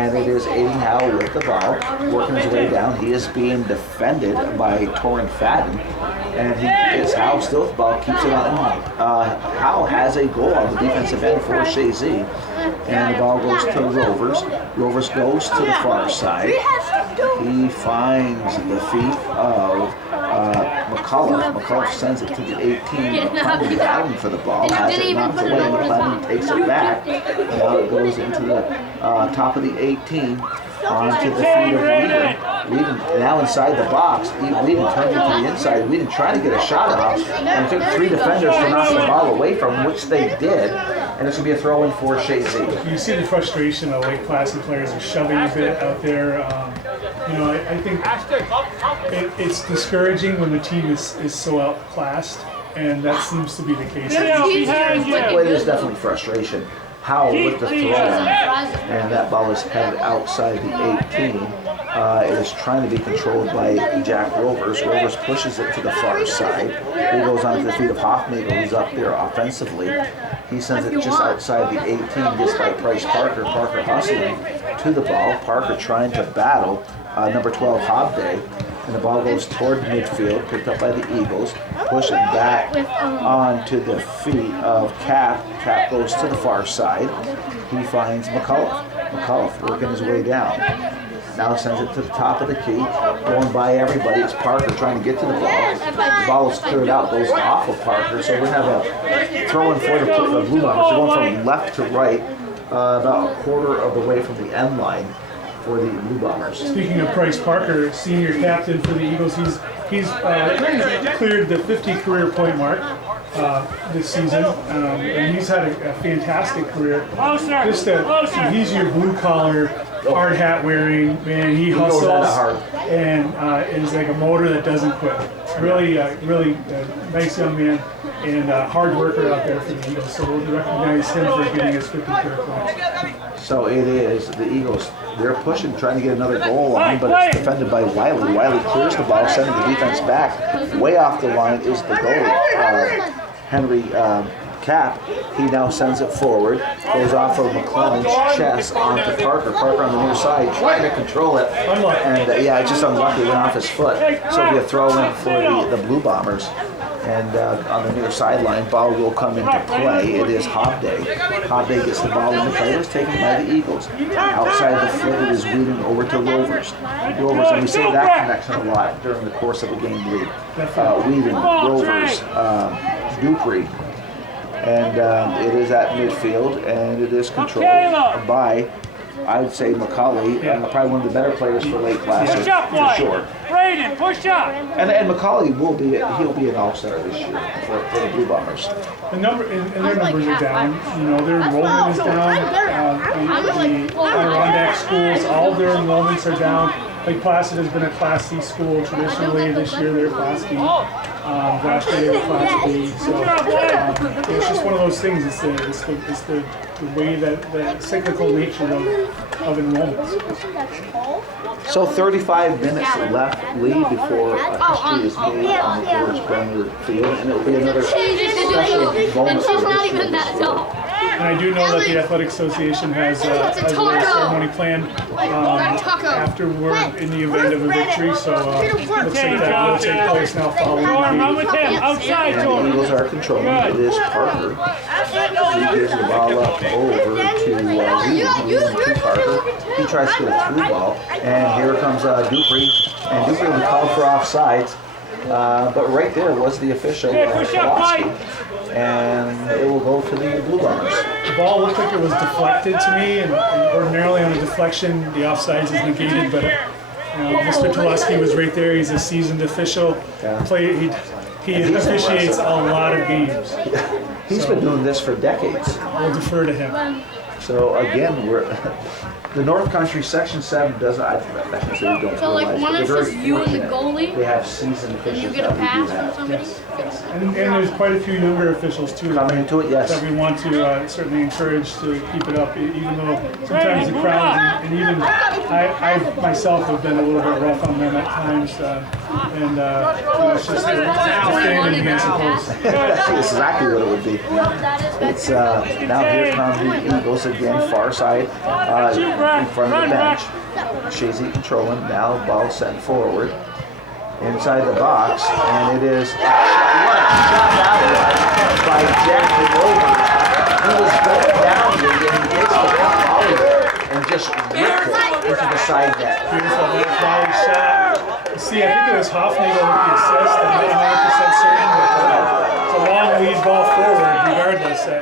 And it is Aiden Howe with the ball, working his way down. He is being defended by Torrin Fadden. And Howe still with the ball, keeps it on. Howe has a goal on the defensive end for Chazy. And the ball goes to Rovers. Rovers goes to the far side. He finds the feet of McCullough. McCullough sends it to the 18. McClellan battling for the ball. Has it knocked away. McClellan takes it back. Now it goes into the top of the 18. Onto the feet of Whedon. Now inside the box. Whedon turned it to the inside. Whedon trying to get a shot off. And it took 3 defenders to knock the ball away from him, which they did. And it's going to be a throw-in for Chazy. You see the frustration of Lake Placid players are shoving a bit out there. I think it's discouraging when the team is so outclassed, and that seems to be the case. Well, it is definitely frustration. Howe with the throw, and that ball is headed outside the 18. It is trying to be controlled by Jack Rovers. Rovers pushes it to the far side. He goes onto the feet of Hoffnagel, who's up there offensively. He sends it just outside the 18, just by Bryce Parker. Parker hustling to the ball. Parker trying to battle number 12 Hobday. And the ball goes toward midfield, picked up by the Eagles. Push it back onto the feet of Cap. Cap goes to the far side. He finds McCullough. McCullough working his way down. Now sends it to the top of the key. Going by everybody. It's Parker trying to get to the ball. The ball is cleared out, goes off of Parker. So we have a throw in for the Blue Bombers. They're going from left to right, about a quarter of the way from the end line for the Blue Bombers. Speaking of Bryce Parker, senior captain for the Eagles, he's cleared the 50 career point mark this season, and he's had a fantastic career. He's your blue collar, hard hat wearing man. He hustles and is like a motor that doesn't quit. Really nice young man and hard worker out there for the Eagles. So we'll recognize him for getting his 50 career points. So it is the Eagles. They're pushing, trying to get another goal on, but it's defended by Wiley. Wiley clears the ball, sending the defense back. Way off the line is the goalie, Henry Cap. He now sends it forward, goes off of McClellan's chest onto Parker. Parker on the near side, trying to control it. And just unlucky, went off his foot. So it'll be a throw in for the Blue Bombers. And on the near sideline, ball will come into play. It is Hobday. Hobday gets the ball in the play. It's taken by the Eagles. Outside the field, it is Whedon over to Rovers. And we see that connection a lot during the course of a game lead. Whedon, Rovers, Dupree. And it is at midfield, and it is controlled by, I'd say, Macaulay, probably one of the better players for Lake Placid, for sure. Brayden, push up. And Macaulay he'll be an all-star this year for the Blue Bombers. Their numbers are down. Their enrollment is down. The Adirondack schools, all of their enrollments are down. Lake Placid has been a Class C school traditionally. This year they're Class D. Last year they were Class B. So it's just one of those things. It's the way that the cyclical nature of enrollments. So 35 minutes left, Lee, before history is made on the George Brenner field, and it will be another special moment. She's not even that tall. And I do know that the Athletic Association has a ceremony planned afterward in the event of a victory. So looks like that will take place now following the game. Outside, and the Eagles are controlling. It is Parker. He gives the ball up over to Whedon. Parker. He tries to get a through ball, and here comes Dupree. And Dupree will be called for offsides. But right there was the official, Kowalski. And it will go to the Blue Bombers. The ball looked like it was deflected to me, and ordinarily on a deflection, the offsides is negated, but Mr. Kowalski was right there. He's a seasoned official. He officiates a lot of games. He's been doing this for decades. We'll defer to him. So again, the North Country Section 7 doesn't. I can say we don't. So like one is just you and the goalie. They have seasoned officials. And you get a pass from somebody. Yes. And there's quite a few younger officials too. Coming into it, yes. That we want to certainly encourage to keep it up, even though sometimes the crowd and even I myself have been a little bit rough on them at times, and it's just defending against the post. That's exactly what it would be. It's now here come the Eagles again, far side, in front of the bench. Chazy controlling, now ball sent forward. Inside the box, and it is shot by Jack Rover. He was going down here, and he gets the volley and just ripped it into the side net. Beautiful little volley shot. See, I think it was Hoffnagel with the assist. I'm not 100% certain, but it's a long lead ball forward, regardless. That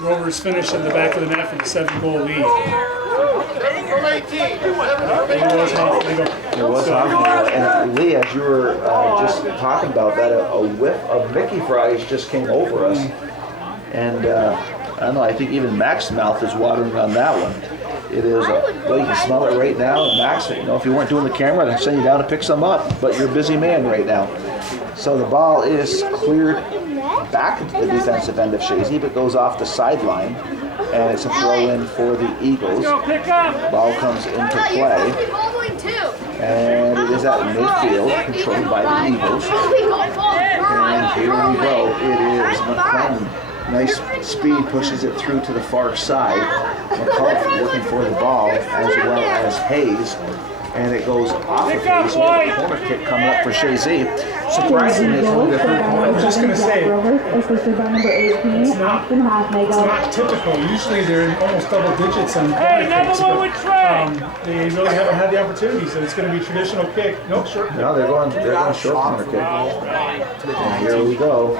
Rovers finish in the back of the net for the 7-goal lead. It was Hoffnagel. And Lee, as you were just talking about that, a whiff of Mickey fries just came over us. And I don't know, I think even Max's mouth is watering on that one. It is, well, you can smell it right now. And Max, you know, if you weren't doing the camera, I'd send you down to pick some up. But you're a busy man right now. So the ball is cleared back into the defensive end of Chazy, but goes off the sideline. And it's a throw-in for the Eagles. Ball comes into play. And it is at midfield, controlled by the Eagles. And here we go. It is McClellan. Nice speed, pushes it through to the far side. McCullough working for the ball, as well as Hayes. And it goes off of Hayes with a corner kick coming up for Chazy. Surprisingly, it's only the third corner. I was just going to say, it's not typical. Usually they're in almost double digits on corner kicks, but they really haven't had the opportunity, so it's going to be traditional kick. No, short kick. No, they're going short corner kick. And here we go.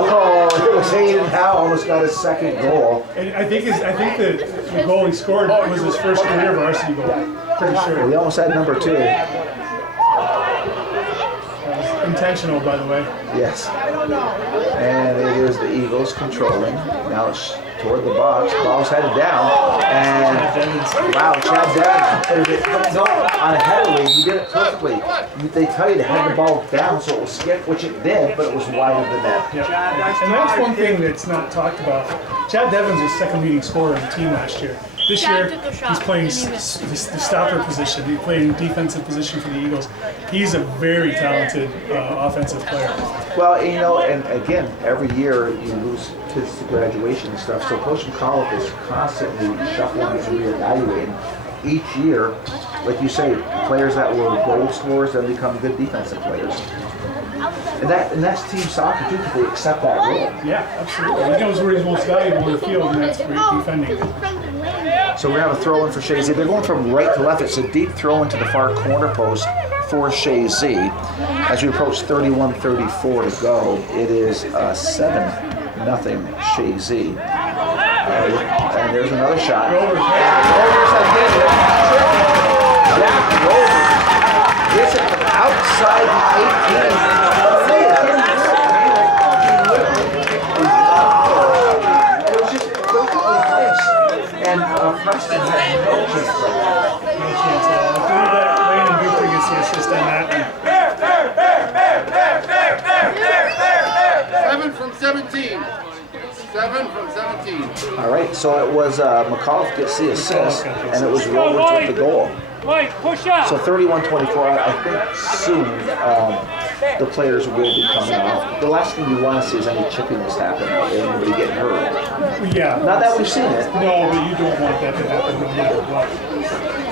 Oh, it was Hayden Howe almost got his second goal. And I think the goal he scored was his first career varsity goal. Pretty sure. We almost had number 2. Intentional, by the way. Yes. And it is the Eagles controlling. Now it's toward the box. Ball's headed down. And wow, Chad Devins. No, on a header lead, he did it perfectly. They tell you to head the ball down so it will skip, which it did, but it was wide of the net. Yeah. And that's one thing that's not talked about. Chad Devins was second leading scorer on the team last year. This year, he's playing the stopper position. He's playing defensive position for the Eagles. He's a very talented offensive player. Well, you know, and again, every year you lose kids to graduation and stuff, so Coach McCullough is constantly shuffling and reevaluating. Each year, like you say, players that were goal scorers then become good defensive players. And that's team soccer too, because they accept that role. Yeah, absolutely. He knows where he's most valuable in the field, and that's great defending. So we're going to have a throw in for Chazy. They're going from right to left. It's a deep throw into the far corner post for Chazy. As we approach 31:34 to go, it is 7-0 Chazy. And there's another shot. Rovers again. Jack Rovers gets it from outside the 18. And Preston had no chance. No chance at all. I believe that Landon Dupree gets the assist on that. 7 from 17. 7 from 17. All right, so it was McCullough gets the assist, and it was Rovers with the goal. Mike, push up. So 31-24, I think soon the players will be coming off. The last thing you want to see is any chippiness happen, anybody getting hurt. Yeah. Not that we've seen it. No, but you don't want that to happen no matter what.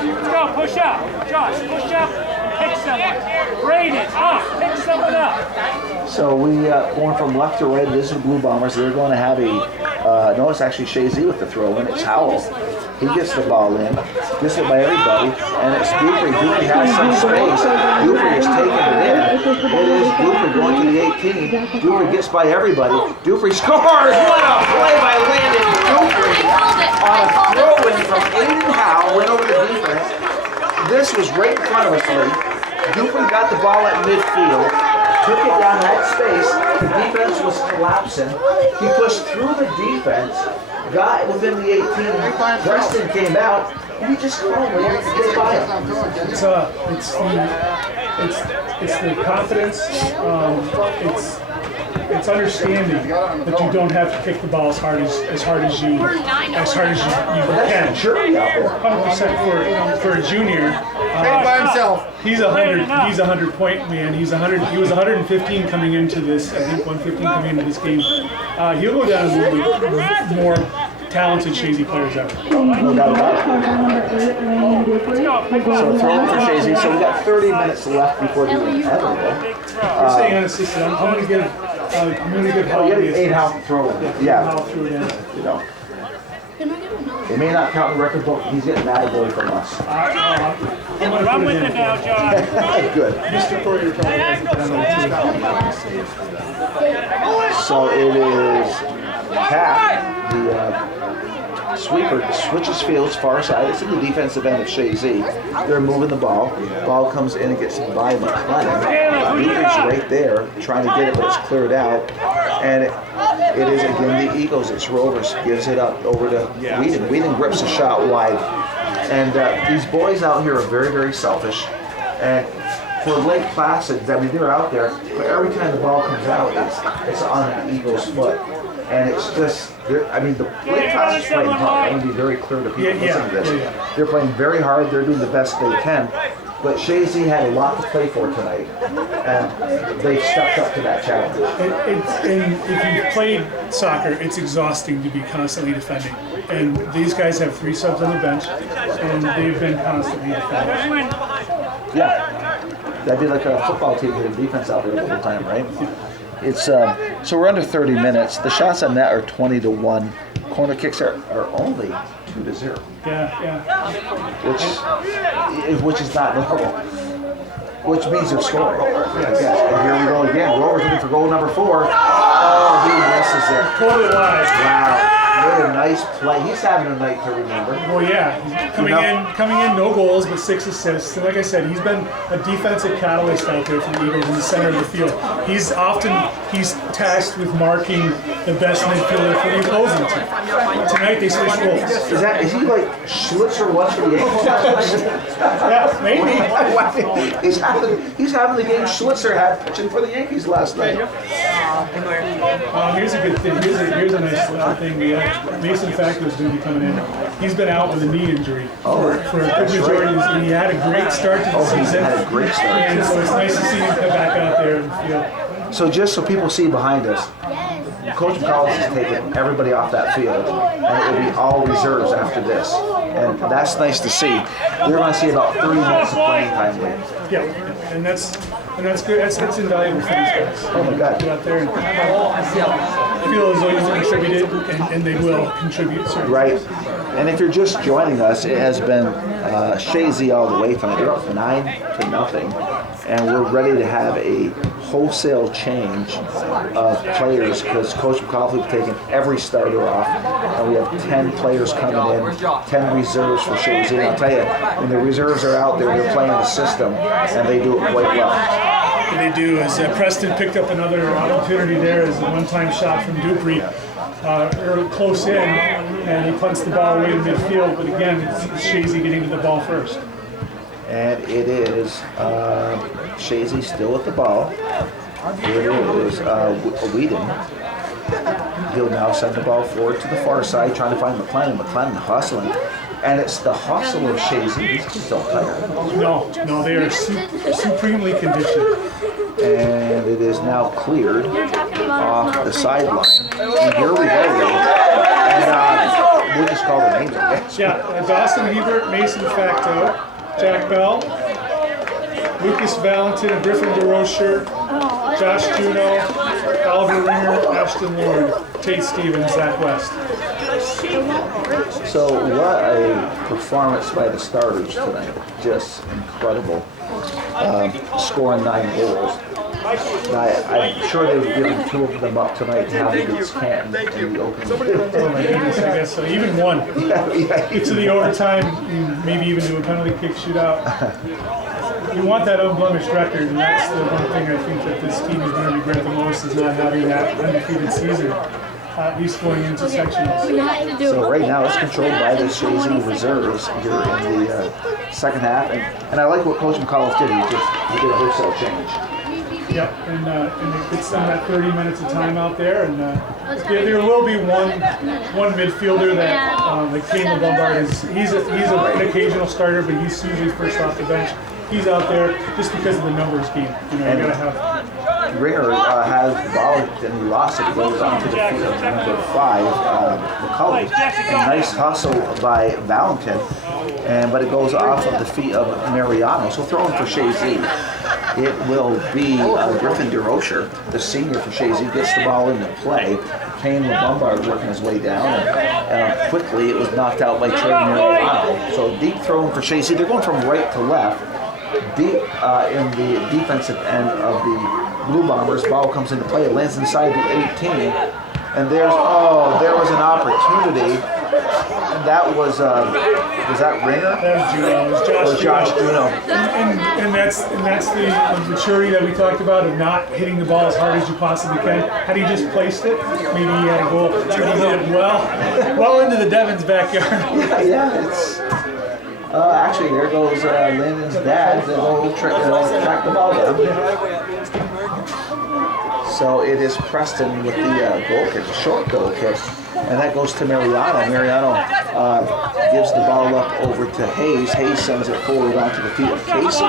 Let's go, push up. Josh, push up. Pick someone. Braid it up. Pick someone up. So we going from left to right. This is the Blue Bombers. They're going to have a no, it's actually Chazy with the throw in. It's Howell. He gets the ball in, gets it by everybody, and it's Dupree. Dupree has some space. Dupree is taking it in. It is Dupree going to the 18. Dupree gets by everybody. Dupree scores! What a play by Landon Dupree on a throw-in from Aiden Howe. Went over the defense. This was right in front of us, Lee. Dupree got the ball at midfield, took it down that space. The defense was collapsing. He pushed through the defense, got within the 18. Preston came out, and he just calmly get by him. It's the confidence. it's understanding that you don't have to kick the ball as hard as you can. Maturity out there. 100% for a junior. Paid by himself. He's a 100 point man. He was 115 coming into this. I think 115 coming into this game. He'll go down as one of the more talented Chazy players ever. No doubt about it. So throw for Chazy. So we got 30 minutes left before the inevitable. You're saying unassisted. I'm going to give Howell You got an 8-half throw in. Yeah. Howell threw it in. You know. It may not count in the record book. He's getting mad ability from us. I'm going to Run put with it it in. now, John. Good. Mr. Courier probably hasn't done that too. So it is Cat, the sweeper, switches fields far side. It's in the defensive end of Chazy. They're moving the ball. Ball comes in and gets by McLennan. Beaker's right there trying to get it, but it's cleared out. And it is again the Eagles. It's Rovers. Gives it up over to Whedon. Whedon grips a shot wide. And these boys out here are very, very selfish. And for Lake Placid, I mean, they're out there, but every time the ball comes out, it's on the Eagles' foot. And it's just, I mean, the Lake Placid's playing hard. I want to be very clear to people listening to this. They're playing very hard. They're doing the best they can. But Chazy had a lot to play for tonight, and they stepped up to that challenge. And if you've played soccer, it's exhausting to be constantly defending. And these guys have 3 subs on the bench, and they've been constantly defending. Yeah, that'd be like a football team hitting defense out there the whole time, right? It's so we're under 30 minutes. The shots on net are 20-1. Corner kicks are only 2-0. Yeah. Which is not normal. Which means they're scoring. And here we go again. Rovers looking for goal number 4. Oh, he misses it. Totally wise. Wow. What a nice play. He's having a night to remember. Well, yeah, he's coming in, no goals, but 6 assists. And like I said, he's been a defensive catalyst out there for the Eagles in the center of the field. He's tasked with marking the best midfielder for the opposing team. Tonight they switched roles. Is he like Schlitzer once for the Yankees? Yeah, maybe. He's having the game Schlitzer had pitching for the Yankees last night. Here's a good thing. Here's a nice little thing. Mason Facto's going to be coming in. He's been out with a knee injury for a good majority of his, and he had a great start to the season. He had a great start. And so it's nice to see him come back out there and feel. So just so people see behind us, Coach Collins has taken everybody off that field, and it will be all reserves after this. And that's nice to see. We're going to see about 30 minutes of playing time later. Yeah, and that's good. That's invaluable for these guys. Oh my God. Go out there and feel as though you've contributed, and they will contribute. Certainly. Right. And if you're just joining us, it has been Chazy all the way tonight. They're up 9-0, and we're ready to have a wholesale change of players because Coach McCauley has taken every starter off, and we have 10 players coming in, 10 reserves for Chazy. And I'll tell you, when the reserves are out there, they're playing the system, and they do it quite well. What they do is Preston picked up another opportunity there as a one-time shot from Dupree. Close in, and he punts the ball away to midfield, but again, it's Chazy getting to the ball first. And it is Chazy still with the ball. Here it is Whedon. He'll now send the ball forward to the far side, trying to find McLennan. McLennan hustling. And it's the hustle of Chazy. These kids don't tire. No, they are supremely conditioned. And it is now cleared off the sideline. And here we go. And we'll just call the names, I guess. Yeah, Dawson Hebert, Mason Facto, Jack Bell, Lucas Valentin, Griffin DeRocher, Josh Juno, Oliver Ringer, Ashton Lord, Tate Stevens, Zach West. So what a performance by the starters tonight. Just incredible. Scoring 9 goals. I'm sure they've given 2 of them up tonight now that it's Canton in the opening. Oh my goodness, I guess so. Even one. Get to the overtime, maybe even do a penalty kick shootout. You want that unblemished record, and that's the one thing I think that this team is going to regret the most is not having that undefeated season, at least going into sectionals. So right now it's controlled by the Chazy reserves here in the second half, and I like what Coach McCullough did. He did a wholesale change. Yep, and it gets them that 30 minutes of time out there, and there will be one midfielder that like Caleb Lombard is. He's an occasional starter, but he's usually first off the bench. He's out there just because of the numbers game. You know, you gotta have. Ringer has the ball and he lost it. Goes onto the feet of number 5, McCulley. A nice hustle by Valentin, but it goes off of the feet of Mariano. So throwing for Chazy. It will be Griffin DeRocher, the senior for Chazy, gets the ball into play. Kane Lombard working his way down, and quickly it was knocked out by Trey Mariano. So deep throwing for Chazy. They're going from right to left. Deep in the defensive end of the Blue Bombers, ball comes into play. It lands inside the 18, and there was an opportunity. And that was that Ringer? That was Juno. It was Josh Juno. And that's the maturity that we talked about of not hitting the ball as hard as you possibly can. Had he just placed it, maybe he had a goal. He hit it well into the Devon's backyard. Yeah, it's. Actually, there goes Landon's dad to go track the ball down. So it is Preston with the goal kick, the short goal kick, and that goes to Mariano. Mariano gives the ball up over to Hayes. Hayes sends it forward onto the feet of Casey.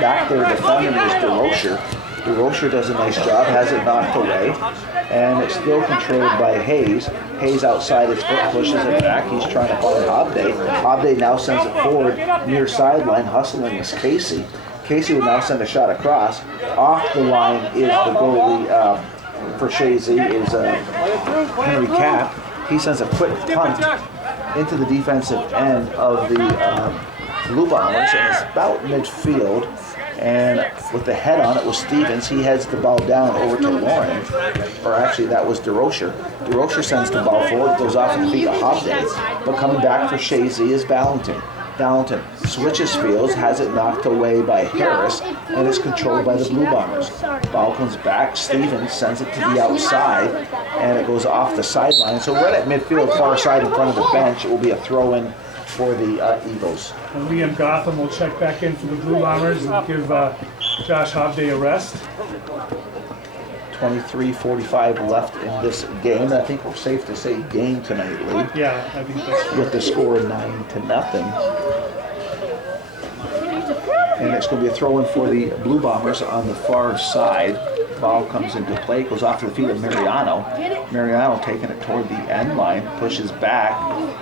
Back there defending is DeRocher. DeRocher does a nice job, has it knocked away, and it's still controlled by Hayes. Hayes outside his foot pushes it back. He's trying to find Hobday. Hobday now sends it forward near sideline. Hustling is Casey. Casey will now send a shot across. Off the line is the goalie for Chazy is Henry Kapp. He sends a quick punt into the defensive end of the Blue Bombers, and it's about midfield. And with the head on it was Stevens. He heads the ball down over to Lauren. Or actually, that was DeRocher. DeRocher sends the ball forward, goes off the feet of Hobday. But coming back for Chazy is Valentin. Valentin switches fields, has it knocked away by Harris, and is controlled by the Blue Bombers. Ball comes back. Stevens sends it to the outside, and it goes off the sideline. So right at midfield, far side in front of the bench, it will be a throw-in for the Eagles. And Liam Gotham will check back in for the Blue Bombers and give Josh Hobday a rest. 23:45 left in this game. I think we're safe to say game tonight, Lee. Yeah, I think that's with the score 9-0. And it's going to be a throw-in for the Blue Bombers on the far side. Ball comes into play, goes off to the feet of Mariano. Mariano taking it toward the end line, pushes back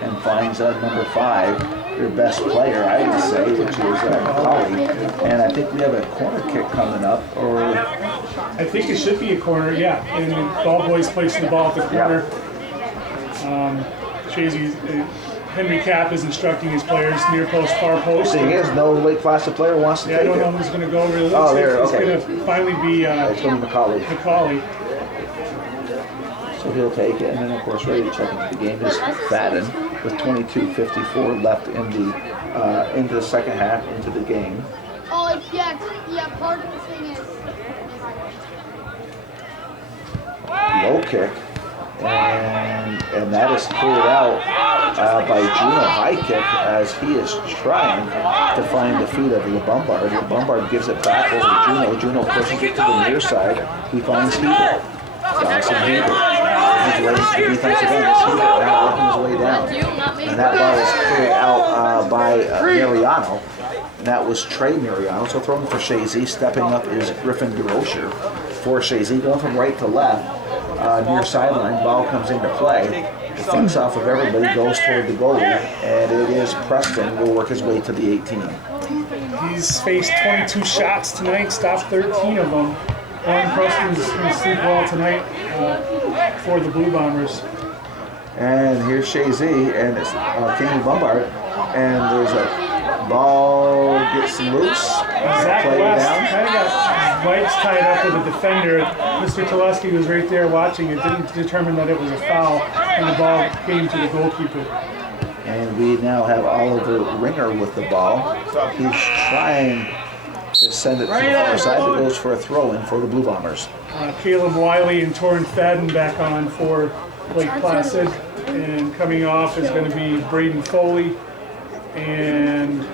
and finds number 5, their best player, I would say, which is McCauley. And I think we have a corner kick coming up, or I think it should be a corner, yeah. And the ball boys placing the ball at the corner. Chazy, Henry Kapp is instructing his players near post, far post. Thing is, no late Placid player wants to take it. I don't know who's going to go over this. Oh, there, okay. It's going to finally be it's going to be McCauley. So he'll take it, and then of course ready to check into the game is Fadden with 22:54 left in the into the second half into the game. Oh, yeah, part of the thing is. Low kick, and that is cleared out by Juno. High kick as he is trying to find the feet of LeBombard. LeBombard gives it back over to Juno. Juno pushes it to the near side. He finds Heber. Dawson Heber. He's ready to the defensive end. He's now working his way down. And that ball is cleared out by Mariano. And that was Trey Mariano. So throwing for Chazy. Stepping up is Griffin DeRocher for Chazy. Going from right to left. Near sideline, ball comes into play. Defense off of everybody goes toward the goalie, and it is Preston will work his way to the 18. He's faced 22 shots tonight, stopped 13 of them. Warren Preston's going to sleep well tonight for the Blue Bombers. And here's Chazy, and it's King Lombard, and there's a ball gets loose. Zach West kind of got legs tied up with a defender. Mr. Teleski was right there watching it, didn't determine that it was a foul, and the ball came to the goalkeeper. And we now have Oliver Ringer with the ball. He's trying to send it to the far side. It goes for a throw-in for the Blue Bombers. Caleb Wiley and Torrin Fadden back on for Lake Placid. And coming off is going to be Braden Foley and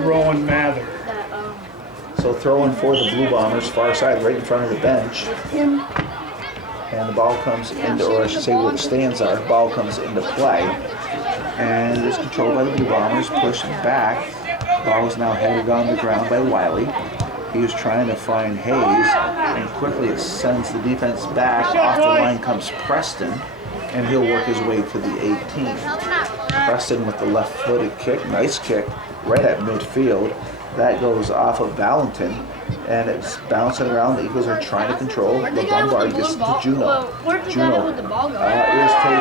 Rowan Mather. So throwing for the Blue Bombers, far side, right in front of the bench. And the ball comes into, or I should say where the stands are, ball comes into play. And it is controlled by the Blue Bombers, pushed back. Ball is now headed on the ground by Wiley. He was trying to find Hayes, and quickly it sends the defense back. Off the line comes Preston, and he'll work his way to the 18. Preston with the left-footed kick, nice kick, right at midfield. That goes off of Valentin, and it's bouncing around. The Eagles are trying to control. The Bombard gets to Juno. Juno is taken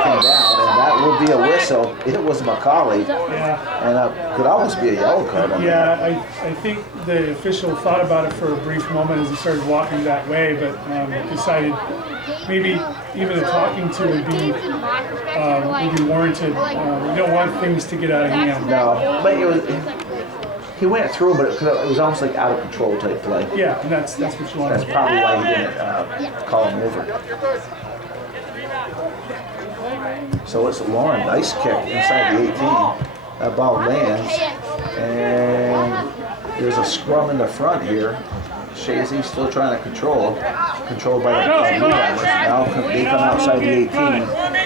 down, and that will be a whistle. It was Macaulay, and could almost be a yellow card on that. I think the official thought about it for a brief moment as he started walking that way, but decided maybe even a talking to would be warranted. We don't want things to get out of hand. No, but he went through, but it was almost like out of control type play. Yeah, and that's what you want. That's probably why he didn't call him over. So it's Lauren, nice kick inside the 18. That ball lands, and there's a scrum in the front here. Chazy still trying to controlled by the Blue Bombers. Now they come outside the 18.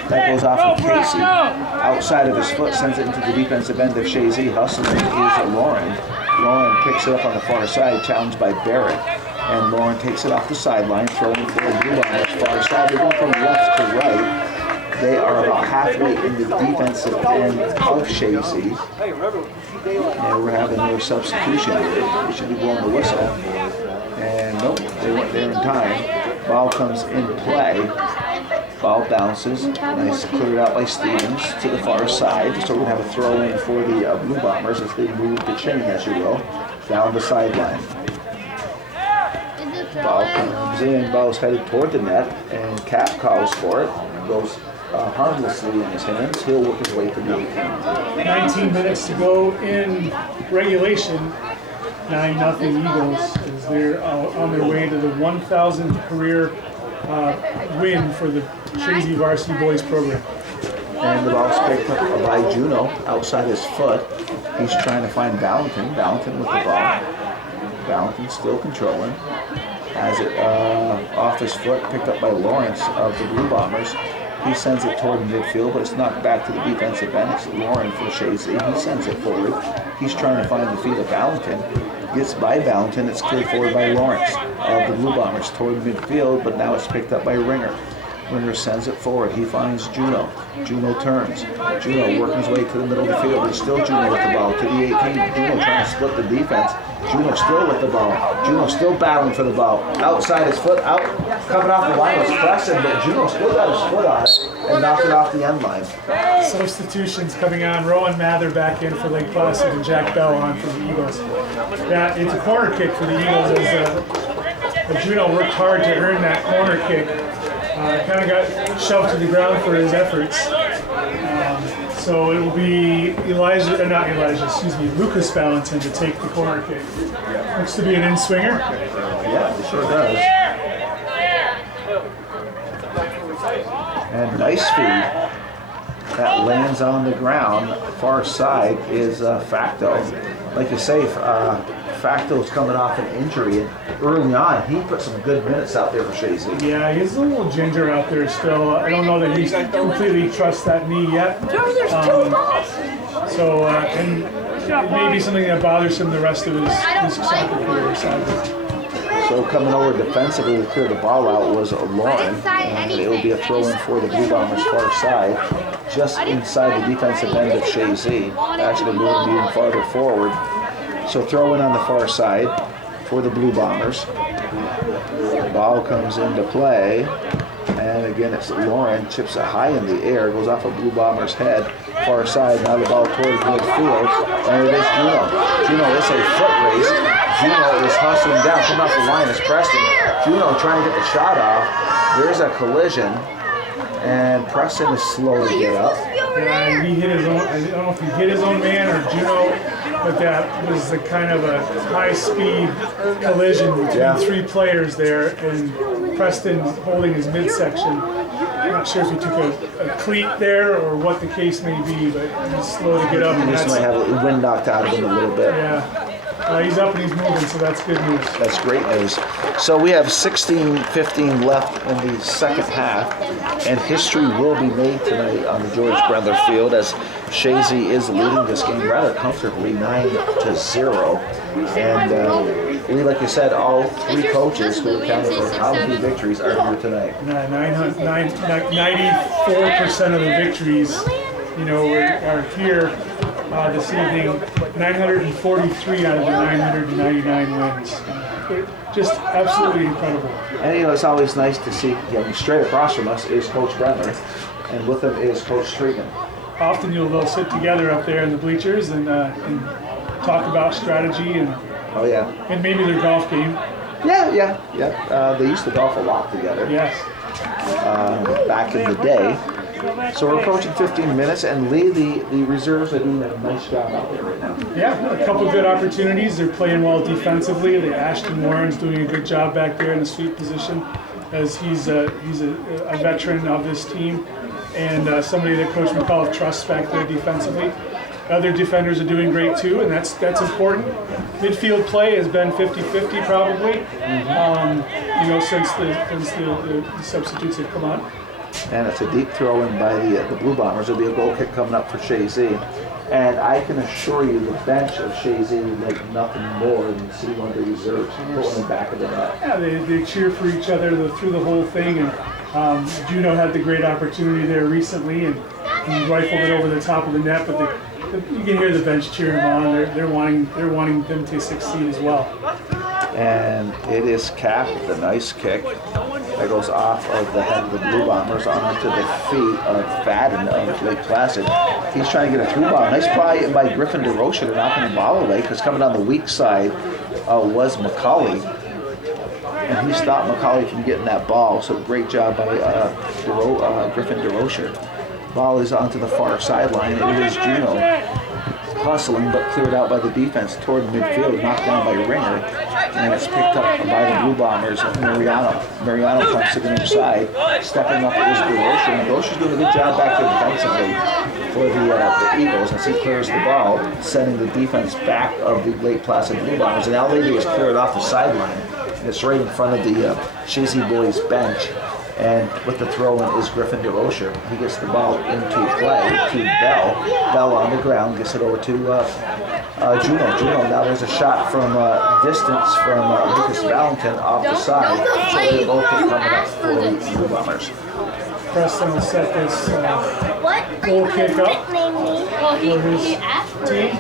That goes off of Casey. Outside of his foot, sends it into the defensive end of Chazy. Hustling is Lauren. Lauren picks it up on the far side, challenged by Barrett. And Lauren takes it off the sideline, throwing for the Blue Bombers far side. They're going from left to right. They are about halfway in the defensive end of Chazy. And we're having no substitution here. We should be blowing the whistle. And nope, they weren't there in time. Ball comes in play. Ball bounces. Nice, cleared out by Stevens to the far side. So we're going to have a throw in for the Blue Bombers as they move the chain, as you will, down the sideline. Ball comes in. Ball's headed toward the net, and Cap calls for it. Goes harmlessly in his hands. He'll work his way to the 18. 19 minutes to go in regulation. 9-0 Eagles as they're on their way to the 1,000th career win for the Chazy Varsity Boys program. And the ball's picked up by Juno outside his foot. He's trying to find Valentin. Valentin with the ball. Valentin still controlling. Has it off his foot, picked up by Lawrence of the Blue Bombers. He sends it toward midfield, but it's knocked back to the defensive end. It's Lauren for Chazy. He sends it forward. He's trying to find the feet of Valentin. Gets by Valentin. It's cleared forward by Lawrence of the Blue Bombers toward midfield, but now it's picked up by Ringer. Ringer sends it forward. He finds Juno. Juno turns. Juno working his way to the middle of the field. It's still Juno with the ball to the 18. Juno trying to split the defense. Juno still with the ball. Juno still battling for the ball. Outside his foot, out, coming off the line was Placid, but Juno still got his foot on it and knocked it off the end line. Substitutions coming on. Rowan Mather back in for Lake Placid and Jack Bell on for the Eagles. Yeah, it's a corner kick for the Eagles as Juno worked hard to earn that corner kick. Kind of got shoved to the ground for his efforts. So it will be Lucas Valentin to take the corner kick. Looks to be an in-swinger. Yeah, it sure does. And nice feed. That lands on the ground. Far side is Facto. Like you say, Facto's coming off an injury, and early on he put some good minutes out there for Chazy. Yeah, he's a little ginger out there still. I don't know that he completely trusts that knee yet. And it may be something that bothers him the rest of his soccer career. So coming over defensively to clear the ball out was Lauren, and it will be a throw-in for the Blue Bombers far side, just inside the defensive end of Chazy. Actually moving even farther forward. So throw in on the far side for the Blue Bombers. The ball comes into play, and again it's Lauren, chips it high in the air, goes off a Blue Bomber's head, far side, now the ball towards midfield, and it is Juno. Juno, it's a foot race. Juno is hustling down, coming off the line is Preston. Juno trying to get the shot off. There's a collision, and Preston is slow to get up. Yeah, he hit his own, I don't know if he hit his own man or Juno, but that was the kind of a high-speed collision between three players there, and Preston holding his midsection. I'm not sure if he took a cleat there or what the case may be, but he's slow to get up. He just might have the wind knocked out of him a little bit. Yeah. He's up and he's moving, so that's good news. That's great news. So we have 16-15 left in the second half, and history will be made tonight on the George Brendler field as Chazy is leading this game rather comfortably, 9-0. And Lee, like you said, all three coaches who accounted for how many victories are here tonight. 94% of the victories, are here this evening. 943 out of the 999 wins. Just absolutely incredible. And it's always nice to see, straight across from us is Coach Brendler, and with him is Coach Streetman. Often they'll sit together up there in the bleachers and talk about strategy and and maybe their golf game. Yeah. They used to golf a lot together. Yes. Back in the day. So we're approaching 15 minutes, and Lee, the reserves are doing a nice job out there right now. Yeah, a couple good opportunities. They're playing well defensively. Ashton Warren's doing a good job back there in the sweep position, as he's a veteran of this team and somebody that Coach McCall trusts back there defensively. Other defenders are doing great too, and that's important. Midfield play has been 50-50 probably, since the substitutes have come on. And it's a deep throw in by the Blue Bombers. There'll be a goal kick coming up for Chazy. And I can assure you the bench of Chazy would like nothing more than see one of the reserves pulling them back of the net. Yeah, they cheer for each other through the whole thing. And Juno had the great opportunity there recently and rifled it over the top of the net. But you can hear the bench cheering them on. They're wanting them to succeed as well. And it is capped with a nice kick that goes off of the head of the Blue Bombers onto the feet of Fadden of Lake Placid. He's trying to get a through ball. Nice play by Griffin DeRocha to knock the ball away, because coming down the weak side was McCauley. And he stopped McCauley from getting that ball, so great job by Griffin DeRocha. Ball is onto the far sideline, and it is Juno hustling but cleared out by the defense toward midfield, knocked down by Ringer, and it's picked up by the Blue Bombers. Mariano comes to the near side, stepping up is DeRocha, and DeRocha's doing a good job back there defensively for the Eagles as he clears the ball, sending the defense back of the Lake Placid Blue Bombers, and all they do is clear it off the sideline. And it's right in front of the Chazy boys bench. And with the throw-in is Griffin DeRocha. He gets the ball into play to Bell. Bell on the ground gets it over to Juno. Now there's a shot from distance from Lucas Valentin off the side. So they both coming up for the Blue Bombers. Preston will set this goal kick up for his team.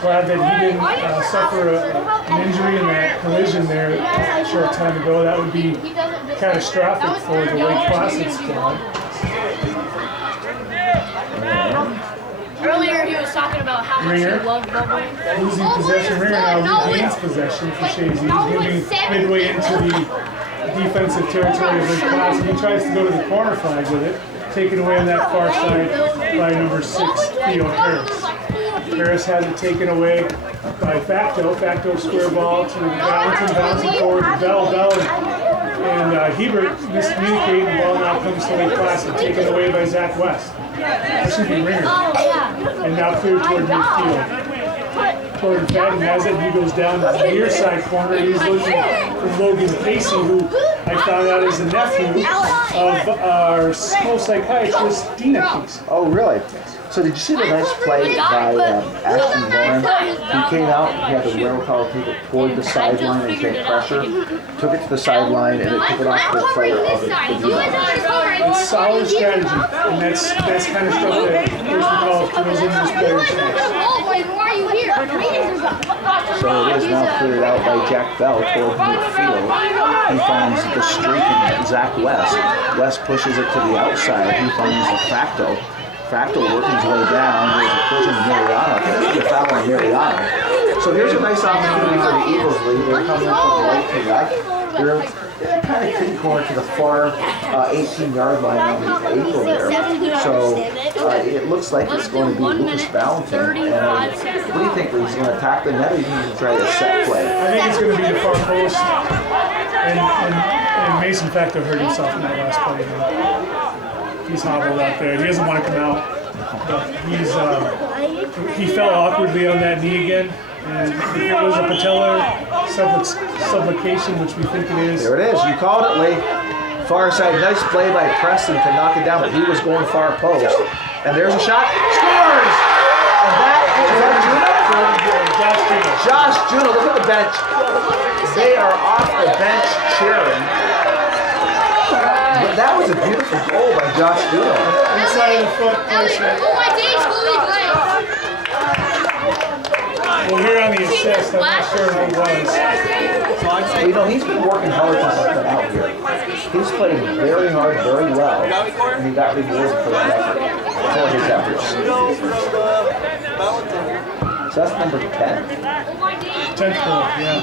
Glad that he didn't suffer an injury in that collision there a short time ago. That would be catastrophic for the Lake Placid squad. Earlier he was talking about how much he loved bubbling. Losing possession. Ringer now regains possession for Chazy. He's moving midway into the defensive territory of Lake Placid. He tries to go to the corner flag with it, taken away on that far side by number 6, Theo Harris. Harris had it taken away by Facto. Facto square ball to Valentin. Valentin forward to Bell. And Hebert miscommunicating. The ball now comes to Lake Placid, taken away by Zach West. Excuse me, Ringer. And now cleared toward midfield. Toward Fadden has it. He goes down to the near side corner. He's looking for Logan Casey, who I found out is the nephew of our school psychiatrist, Dina Casey. Oh, really? So did you see the nice play by Ashton Warren? He came out, he had the wherewithal to take it toward the sideline and take pressure, took it to the sideline, and it took it off the player of the defense. It's solid strategy, and that's kind of stuff that Coach McCall throws into his players' heads. So it is now cleared out by Jack Bell toward midfield. He finds the streaking Zach West. West pushes it to the outside. He finds the Facto. Facto working his way down. There's a collision with Mariano. I think that's a foul on Mariano. So here's a nice opportunity for the Eagles lead. They're coming from right to left. They're kind of kitty corner to the far 18-yard line on the April there. So it looks like it's going to be Lucas Valentin. And what do you think? He's going to attack the net, or he's going to try a set play? I think it's going to be the far post. And Mason Facto hurt himself in that last play. He's hobbled out there. He doesn't want to come out. But he fell awkwardly on that knee again. And if it was a patellar subluxation, which we think it is. There it is. You called it, Lee. Far side, nice play by Preston to knock it down, but he was going far post. And there's a shot. Scores! And that is Josh Juno. Look at the bench. They are off the bench cheering. But that was a beautiful goal by Josh Juno. Inside of the foot placement. Well, here on the assist, I'm not sure who it was. You know, he's been working hard to put that out here. He's played very hard, very well, and he got rewarded for that effort, for his efforts. So that's number 10. 10th goal, yeah.